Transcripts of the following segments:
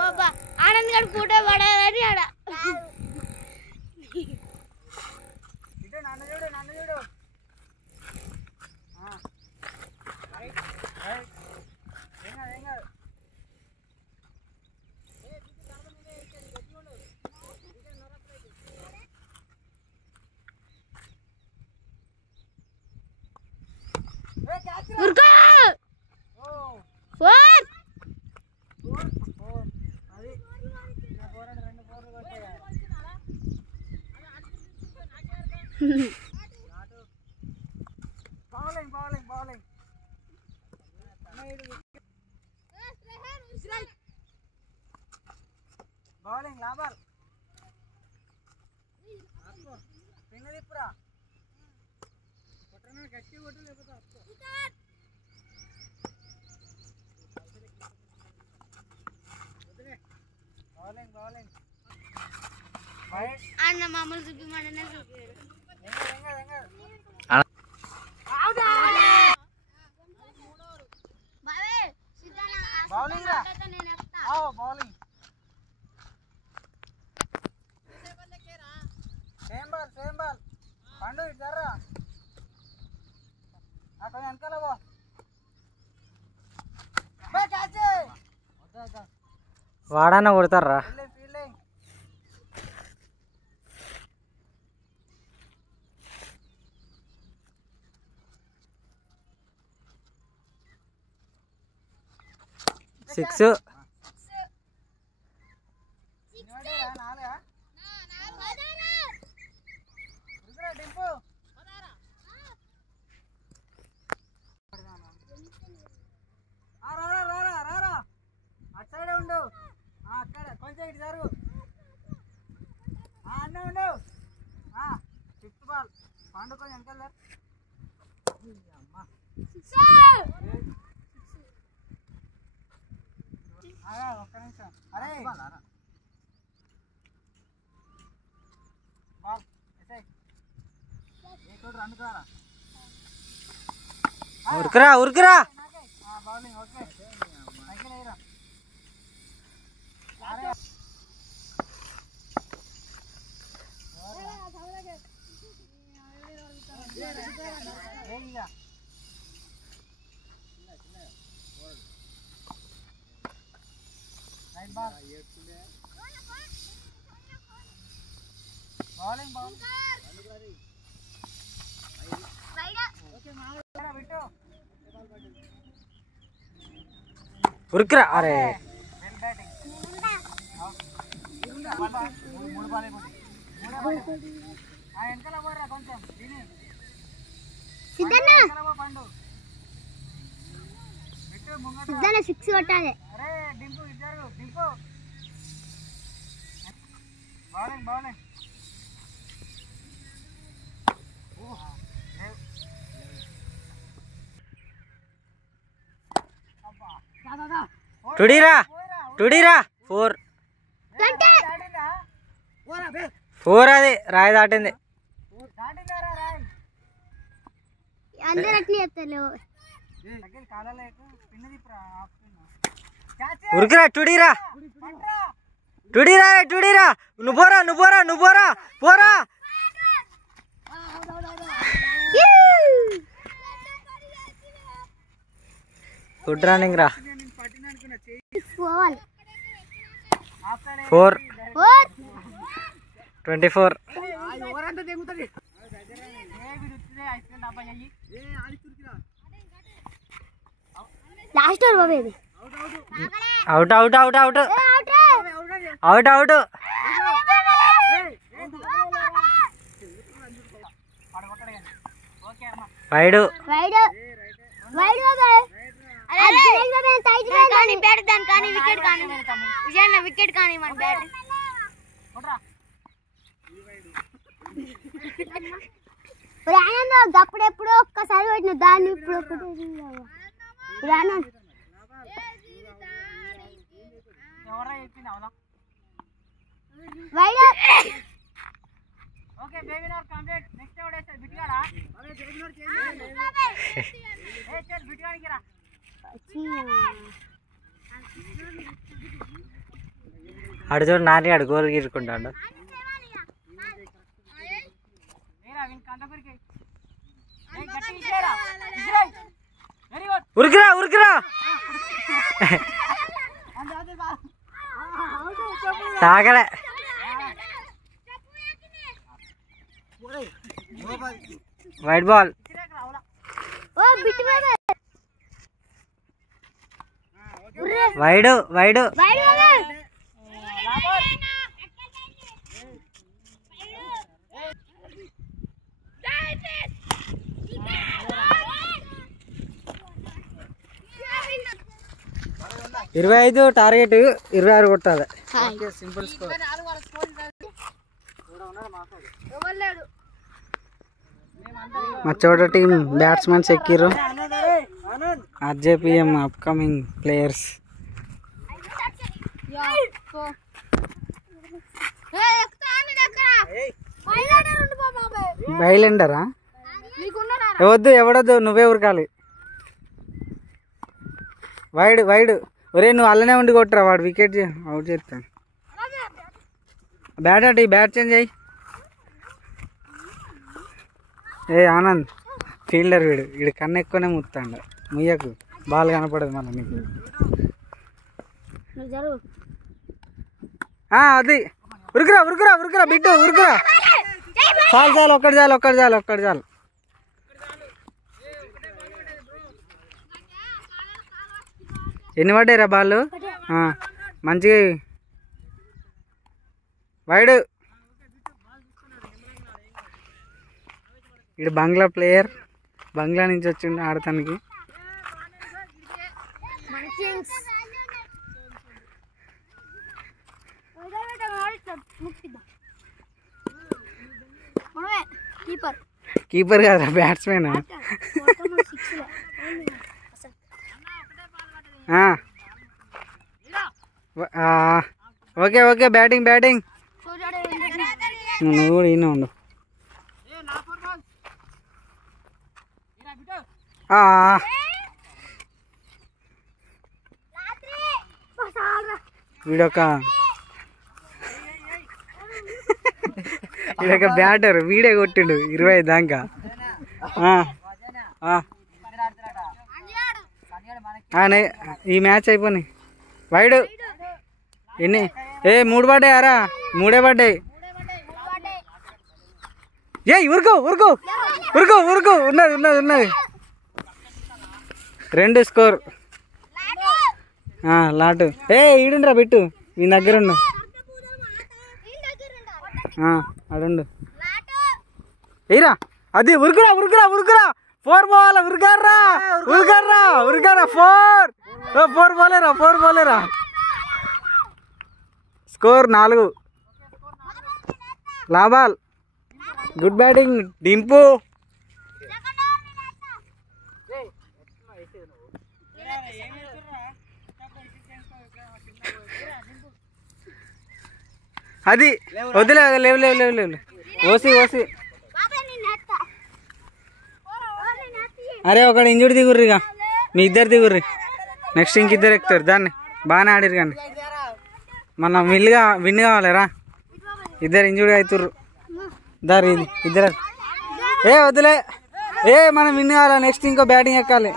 బాబా ఆనంద్ గారు ఫోటో పడాలని ఆడ నన్ను చూడు రైట్ ఏం bowling labar pengen pura కొట్టన గట్టి కొట్టు లేకపోతే అప్పు bowling అన్న మామూలు చూపిమనే చూపిరు bowling ra bowling same ball పండు ఇట్లా అక్కడ వెనకాల పో వాడన్నా కొడతారా సిక్స్ అట్సైడే ఉండు అక్కడ కొంచెం ఇటు జరుగు అన్నీ ఉండు ఫిఫ్త్ బాల్ పండు కొంచెం వెనకాల ఒక్క నిమిషం అరే బాల్ రన్నుకురా ఉరుకురా బౌలింగ్ ఓకే సైకిల్ వేయరా రైట్ బాల్ బౌలింగ్ ఉరుకురా అరే మూడు బాల్ వెనకాల పోరా కొంచెం పండు సిద్ధన్న సిక్స్ కొట్టాలి అరే డింపు ఇద్దరు డింపు బౌలింగ్ టుడీరా 4 అది రాయి దాటింది అందరూ అట్లా చెప్తారు ఉరుకురా టుడీరా నువ్వు పోరా గుడ్ రన్నింగ్ రా 24 లాస్ట్ ఓవర్ బాబేది అవుట్ వైడ్ వికెట్ కానీ మన బ్యాట్ ఆనంద్ అప్పుడెప్పుడు ఒక్కసారి పెట్టిన దాన్ని ఇప్పుడు ఓకే బేబీ నోర్ కంప్లీట్ నెక్స్ట్ ఎవడేసే బిట్గాడా అరే బేబీ నోర్ చేయండి ఏ చల్ బిట్గాడికి రా ఆడు చూడు నాని ఆడు గోల్ గీరుకుంటాడు. ఉరికిరా ఉరికిరా తాగలే. Wide ball. Wide wide. ఇరవై 25 టార్గెట్, 26 కొట్టాలి. Simple score. మా చోట టీం బ్యాట్స్మెన్స్ ఎక్కిర్రు. RJPM upcoming players. బయలుండరా వద్దు, ఎవడొద్దు, నువ్వే ఉరకాలి. Wide wide. ఒరే నువ్వు అల్లనే ఉండి కొట్టరా, వాడు వికెట్ అవుట్ చేస్తాను. బ్యాట్ అటు బ్యాట్ చేంజ్ అయ్యి. ఏ ఆనంద్ ఫీల్డర్ వీడు కన్ను ఎక్కువనే ముత్తాడు. ముయ్యకు, బాల్ కనపడదు మళ్ళీ నీకు. అది ఉరుకురా ఉరుకురా ఉరుకురా బిడ్డు ఉరుకురా. చాలు చాలు, ఒక్కటి చాలు ఒక్కటి చాలు ఒక్కటి చాలు. ఎన్ని పడ్డాయిరా బాల్? మంచిగా వైడ్. ఇడు బంగ్లా ప్లేయర్, బంగ్లా నుంచి వచ్చిండు ఆడటానికి. కీపర్ కదా, batsmen. Okay okay, batting batting. నువ్వు కూడా ఈయన ఉండు. వీడొక బ్యాటర్, వీడే కొట్టిండు 25 దాకా. ఈ మ్యాచ్ అయిపోయి వైడ్. ఎన్ని? 3 పడ్డాయారా? 3 పడ్డాయి. ఉరుకు ఉరుకు ఉరుకు ఉరుకు. ఉన్నది ఉన్నది ఉన్నది. 2 స్కోర్. లాటు. ఈడుండ్రా బిట్టు, నీ దగ్గర ఉండు. అడుండు. ఏరా అది ఉరుకురా ఉరుకురా ఉరుకురా. 4 పోవాలా? ఉరుగారా ఉరుగారా ఉరుగారా. 4 పోలేరా 4 పోలేరా. స్కోర్ 4. లాబాల్. Good batting Dimpu. అది వదిలే, లేవు లేవు లేవు లేవు. ఓసి ఓసి. అరే ఒకడు ఇంజుడి దిగుర్రి, ఇక మీ ఇద్దరు దిగుర్రి. నెక్స్ట్ ఇంకిద్దరు ఎక్కుతారు. దాన్ని బాగానే ఆడిరు కానీ మన విన్ కావాలిరా. ఇద్దరు ఇంజుడి అవుతుర్రు. దారి ఇద్దరు. వదిలే. మనం విన్ కావాలి. నెక్స్ట్ ఇంకో బ్యాటింగ్ ఎక్కాలి.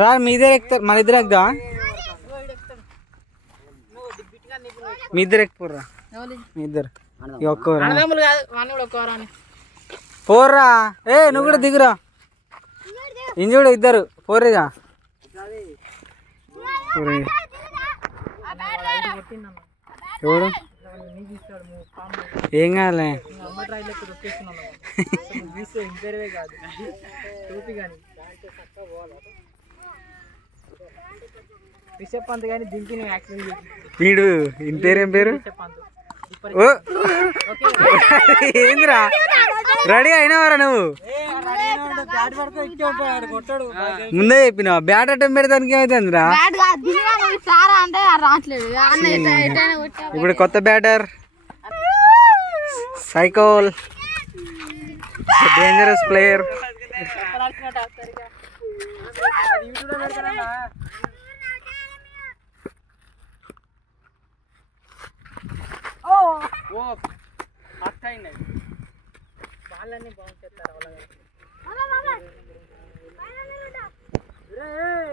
రా మీ ఇద్దరు ఎక్కుతారు, మన ఇద్దరు ఎక్కుదా. మీ ఇద్దరు ఎక్కుర్రా. మీ ఇద్దరు పోర్రా. నువ్వు కూడా దిగురా. ఇంజుడు ఇద్దరు పోర్రిగా. ఎవడు ఏం కాలే. వీడు ఇన్ పేరు ఏం పేరు? ఏందిరా రెడీ అయినావరా నువ్వు? ముందే చెప్పినా బ్యాట్ అటెంప్ పెడతానికి ఏమైతుందిరా. ఇప్పుడు కొత్త బ్యాటర్ సైకోల్, డేంజరస్ ప్లేయర్. ఓ అత్త అయింది వాళ్ళని బాగుంటారు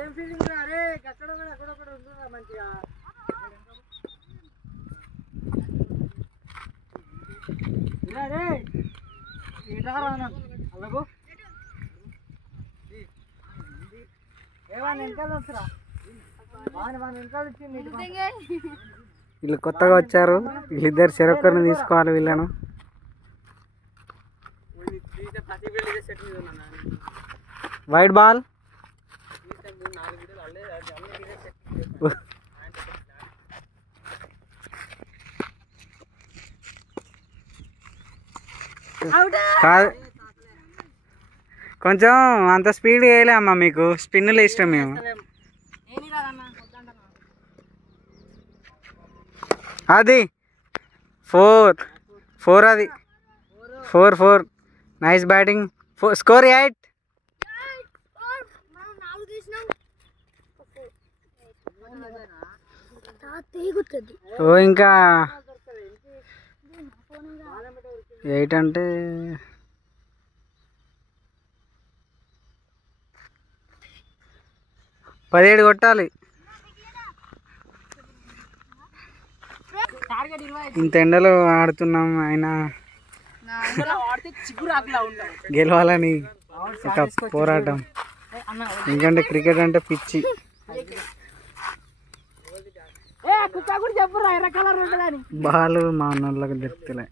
ఏం ఫీలింగ్ అరే అక్కడ అక్కడొక్కడ ఉంటుందా మంచిగా రే అలాగో వీళ్ళు కొత్తగా వచ్చారు వీళ్ళిద్దరు చెరొక్కరిని తీసుకోవాలి వీళ్ళను వైట్ బాల్ కాదు కొంచెం అంత స్పీడ్ వేయలే అమ్మా మీకు స్పిన్నులు ఇష్టం మేము అది 4 అది 4 నైస్ బ్యాటింగ్ స్కోర్ 8 ఓ ఇంకా 8 అంటే 17 కొట్టాలి ఇంత ఎండలో ఆడుతున్నాం అయినా గెలవాలని ఒక పోరాటం ఎందుకంటే క్రికెట్ అంటే పిచ్చి బాలు మా అన్నోళ్ళకి దొరుకుతలే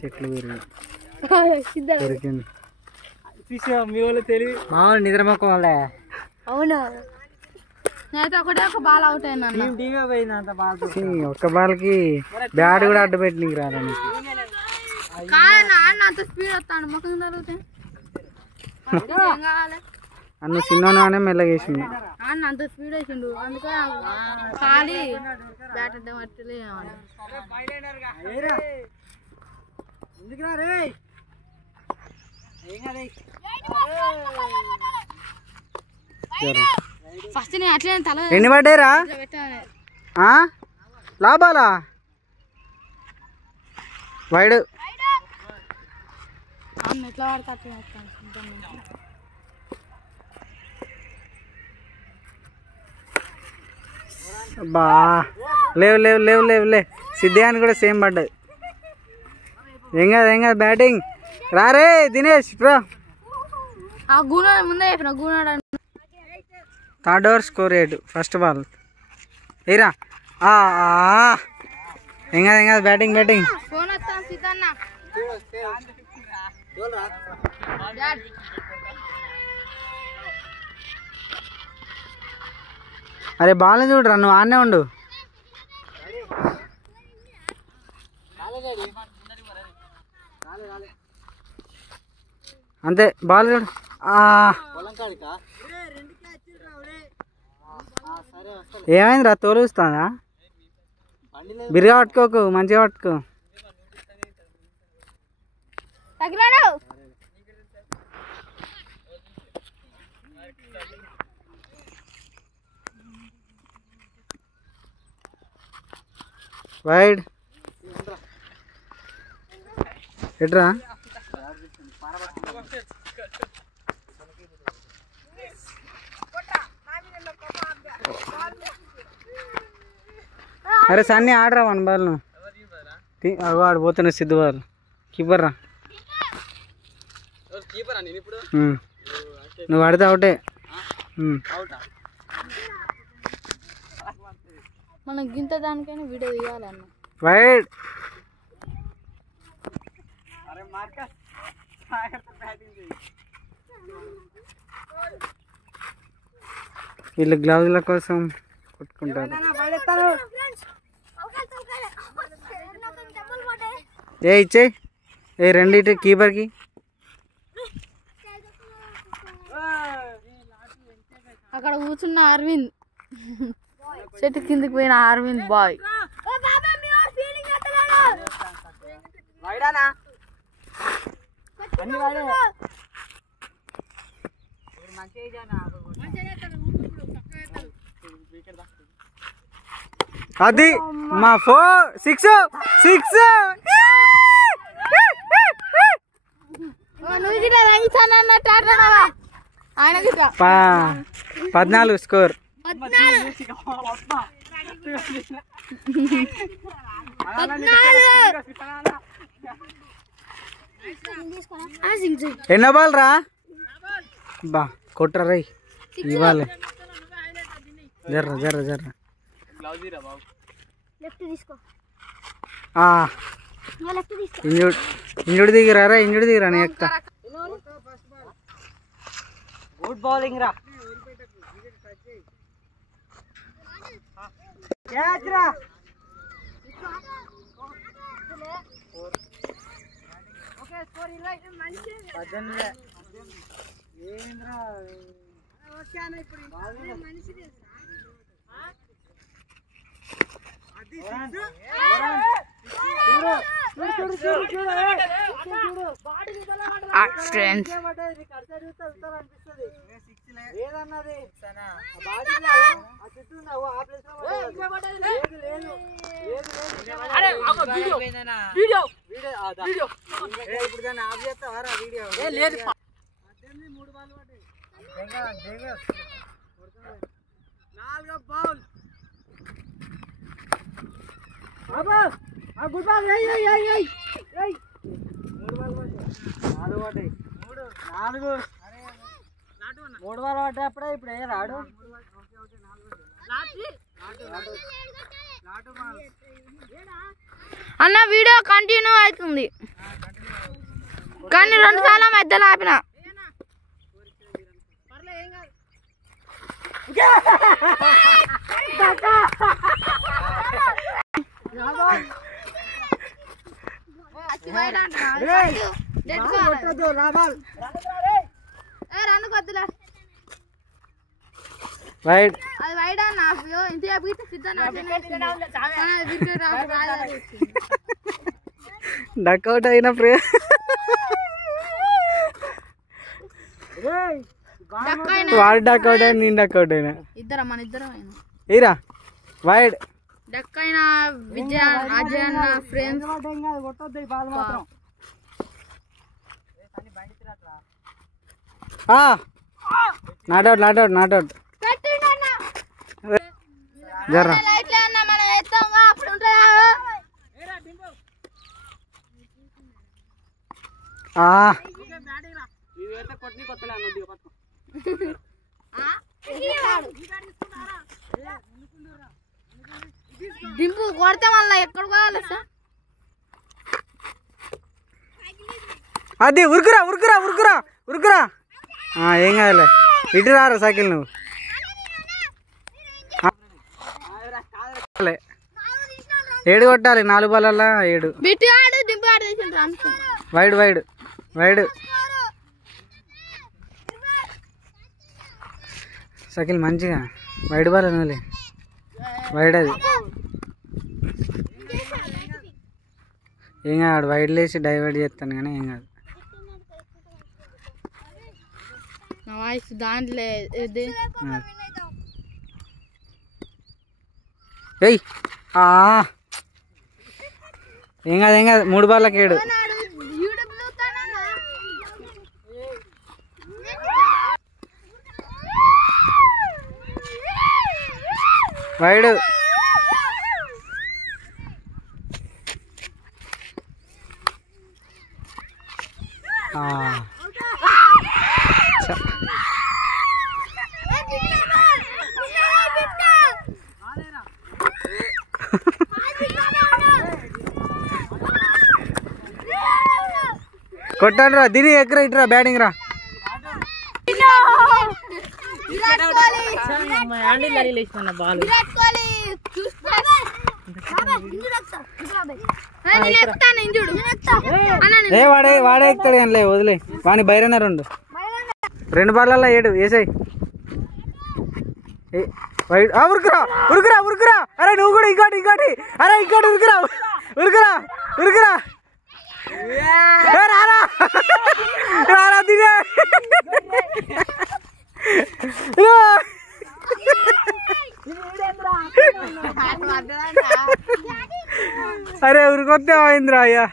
చెట్లు దొరికింది మా వాళ్ళు నిద్రమొక్కం వాళ్ళే అవునా ఒక్క బాల్కి బ్యాట్ కూడా అడ్డు పెట్టి నీకు రాదా అన్న చిన్ననే మెల్లగేసిండు అంత స్పీడ్ వేసిండు అందుకే ఖాళీ బ్యాట్ అంటే మట్టిలే ఫస్ట్ నేను అట్లే తల ఎన్ని పడ్డారా లాభాలా వైడ్ ఎట్లా పడతా బా లేవు సిద్ధి అని కూడా సేమ్ పడ్డది ఏం కాదు బ్యాటింగ్ రారే దినేష్ బ్రో ముందే third over score 8 first ball ఏరా ఏం కాదు బ్యాటింగ్ అరే బాల్ చూడరా నువ్వు ఆడనే ఉండు అంతే బాల్ చూడు ఏమైందిరా తోలుస్తుందా బిర్గా పట్టుకోకు మంచిగా పట్టుకో వైడ్ ఎట్రా అరే సన్నీ ఆడరా 1 బాల్ అగో ఆడిపోతున్నా సిద్ధు బాల్ కీపర్ రా నువ్వు ఆడితే అవుటే మనం గింత దానికైనా వీడియో తీయాలన్న వైడ్ వీళ్ళు గ్లౌజుల కోసం కొట్టుకుంటారు ఇచ్చేయి రెండిటి కీపర్కి అక్కడ కూర్చున్న అరవింద్ చెట్టు కిందకి పోయిన అరవింద్ బాయ్ అది మా 4 6 6 నువ్వు గిట్లా రంగిస్తానన్నట్టు ఆడుతున్నావా ఆయన గిట్లా 14 స్కోర్. ఎన్నో బాల్ రా బా కొట్టరా రై ఇవ్వాలి జర్ర జర్ర జర్ర ఇంజుడు దిగిరా రా ఇంజుడు దిగిరా నీ ఎక్క గుడ్ బౌలింగ్ రా క్యాచ్ రా ఓకే స్కోర్ 20 మంచి 18 ఏంద్రా ఓకే అన్న ఇప్పుడు మంచిది అది చూడు బాడీ నిదల ఫ్రెండ్స్ ఏదన్నది గుడ్ బాల్ 3 బాల్ పడ్డప్పుడే ఇప్పుడు ఏ రాడు అన్న వీడియో కంటిన్యూ అవుతుంది కానీ 2 సార్లు మధ్యలో ఆపిన వైడ్ అది వైడ్ అన్న ఇంత డక్అవుట్ అయిన ప్రే వాడు డక్అవుట్ అయినా నేను డక్అవుట్ అయినా ఇద్దరం మన ఇద్దరం ఏరా వైడ్ డక్ అయిన విజయ అజయ్ అన్న ఫ్రెండ్స్ నాట్ అవుట్ జర్రా దింపు కొడితే మళ్ళీ ఎక్కడ పోవాలి సార్ అది ఉరుకురా ఏం కాదులే ఇటు రారా సైకిల్ నువ్వు ఏడు కొట్టాలి 4 బాలల్లా 7 వైడ్ సైకిల్ మంచిగా వైడ్ బాల్ అనులే వైడ్ అది ఏం కాదు వైడ్ లేసి డైవర్ట్ చేస్తాను కానీ ఏం కాదు వాయిస్ దాంట్లో ఏయ్ ఏం కాదు 3 బాళ్ళకి 7 వైడ్ కొట్టాను రా దీని ఎక్కరా ఇటురా బ్యాటింగ్ రా వాడే ఎక్కుతాడు కానీ వదిలే వాని బైరనే 2 బాళ్ళల్లో 7 వేసాయి వైడ్ ఉరుకురా అరే నువ్వు కూడా ఇంకోటి అరే ఇంకోటి ఉరుకురా రారా తినే అరే ఉరికొస్తే అయిందిరా అయ్యా.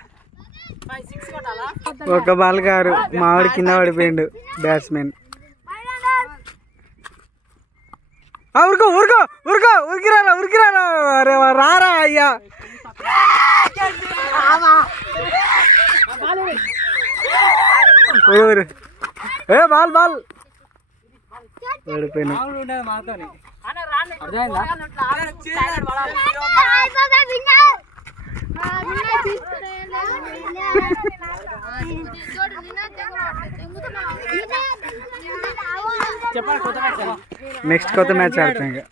ఒక బాల్ గారు మామిడి కింద పడిపోయిండు బ్యాట్స్మెన్. ఉరుకో ఉరుకో ఉరుకో ఉరికిరారా ఉరికిరారా. అరే రారా అయ్యా. ఏ బాల్ బాల్ పడిపోయినా. నెక్స్ట్ కొత్త మ్యాచ్ ఆడతాం ఇంకా.